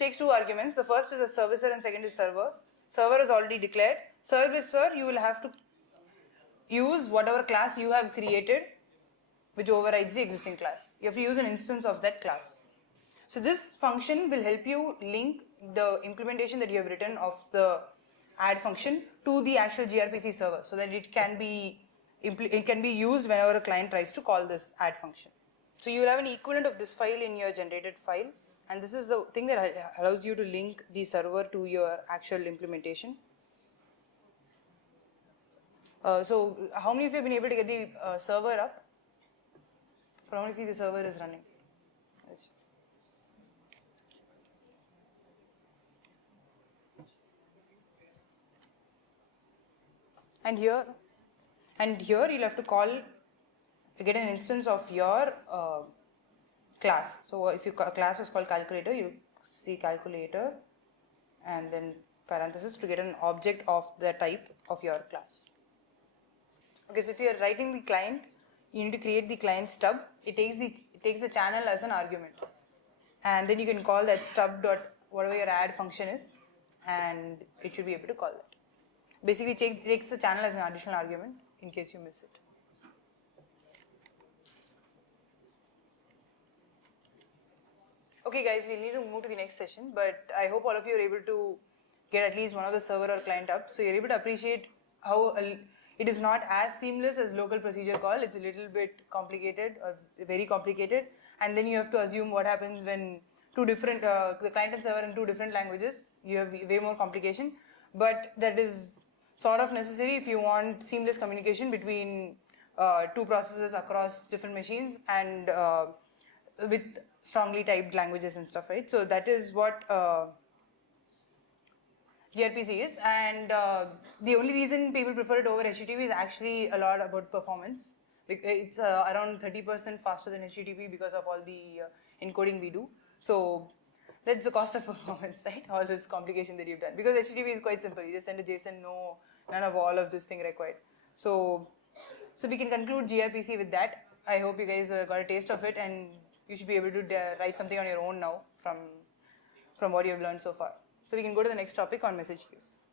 takes two arguments. The first is a servicer and second is server. Server is already declared. Servicer, you will have to use whatever class you have created, which overrides the existing class. You have to use an instance of that class. So this function will help you link the implementation that you have written of the add function to the actual gRPC server, so that it can be used whenever a client tries to call this add function. So you will have an equivalent of this file in your generated file, and this is the thing that allows you to link the server to your actual implementation. So how many of you have been able to get the server up? For how many of you the server is running? And here you'll have to get an instance of your class. So if your class was called calculator, you see calculator and then parenthesis to get an object of the type of your class. Okay, so if you are writing the client, you need to create the client stub. It takes the channel as an argument, and then you can call that stub dot whatever your add function is, and it should be able to call that. Basically, it takes the channel as an additional argument in case you miss it. Okay guys, we need to move to the next session, but I hope all of you are able to get at least one of the server or client up, so you're able to appreciate how it is not as seamless as local procedure call. It's a little bit complicated or very complicated, and then you have to assume what happens when the client and server in two different languages. You have way more complication, but that is sort of necessary if you want seamless communication between two processes across different machines and with strongly typed languages and stuff, right? So that is what gRPC is, and the only reason people prefer it over HTTP is actually a lot about performance. It's around 30% faster than HTTP because of all the encoding we do. So that's the cost of performance, right? All this complication that you've done. Because HTTP is quite simple. You just send a JSON, none of all of this thing required. So we can conclude gRPC with that. I hope you guys got a taste of it, and you should be able to write something on your own now from what you have learned so far. So we can go to the next topic on message queues.